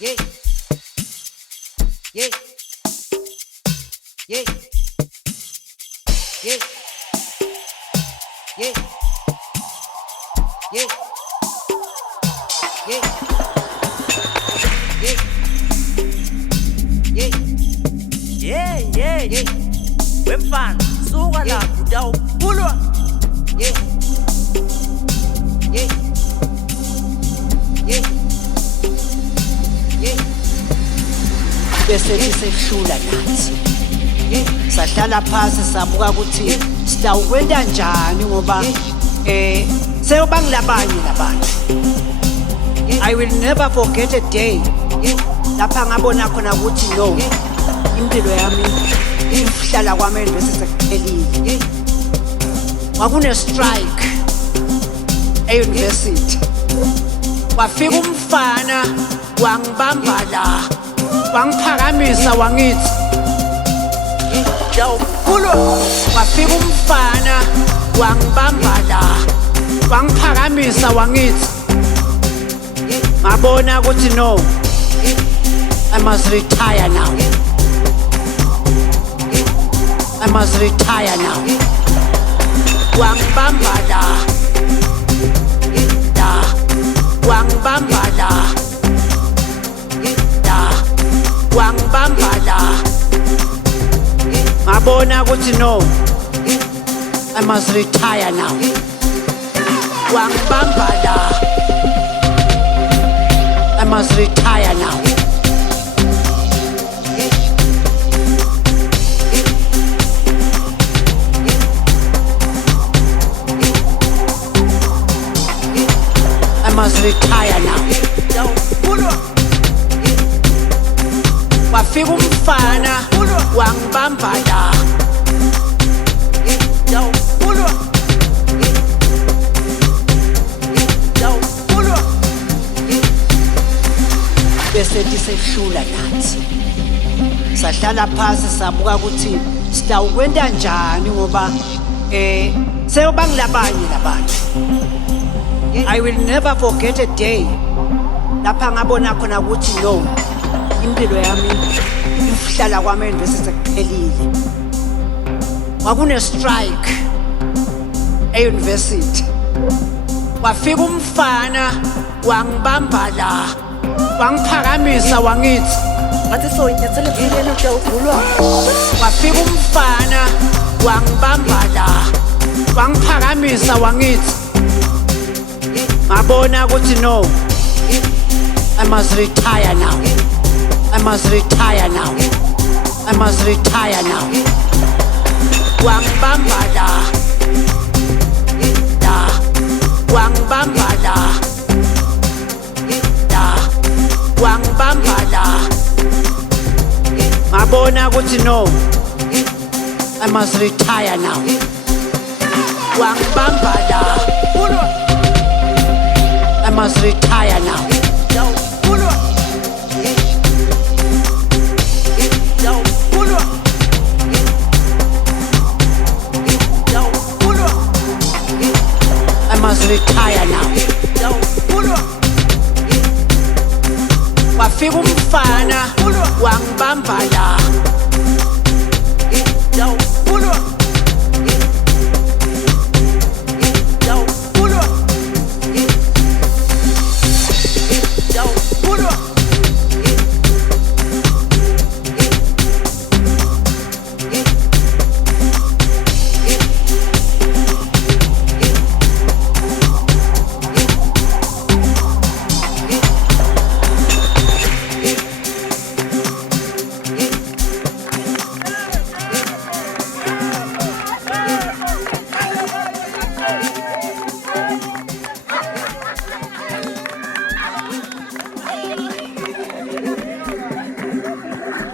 Yeah. Yeah. Yeah. Yeah. Yeah. Yeah. Yeah. Yeah. Yeah, yeah, Yeah. wemfana suka Yeah. lapho utawuphulwa. Yeah. Yeah. Yeah. Yeah. bese sisehlula nathi Yeah. sahlala phansi sabuka ukuthi sitawukwenta njani ngoba seyobangilabanye labantu. I will never forget a day Yeah. lapha ngabona khona ukuthi no, impilo yami ihlala kwami bese sekuphelile. Yeah. Kwakune strike e-university, wafika umfana wangibamba la, wangiphakamisa wangithi Utawuphulwa. wafika umfana wangibamba la, wangiphakamisa wangithi ngabona ukuthi no, I must retire now. I must retire now. Wangibamba la, wangibamba la, wangibamba la, ngabona ukuthi no, I must retire now. Wangibamba la, I must retire now. I must retire now. Utawuphulwa. Wafika umfana wangibamba la, Utawuphulwa. Utawuphulwa. bese sisehlula nathi sahlala phansi sabuka ukuthi sitawukwenta njani ngoba seyobangilabanye labantu. I will never forget a day lapha ngabona khona ukuthi no, impilo yami ihlala kwami bese sekuphelile. Kwakune strike e-university, wafika umfana wangibamba la, wangiphakamisa wangithi Ngathi soyinyathele emfileni utawuphulwa. wafika umfana wangibamba la, wangiphakamisa wangithi ngabona ukuthi no, I must retire now. I must retire now. I must retire now. Wangibamba la, wangibamba la, wangibamba la, ngabona ukuthi no, I must retire now. Wangibamba la, I must retire now. Utawuphulwa. Utawuphulwa. Utawuphulwa. I must retire now. Utawuphulwa. Wafika umfana wangibamba la, Utawuphulwa.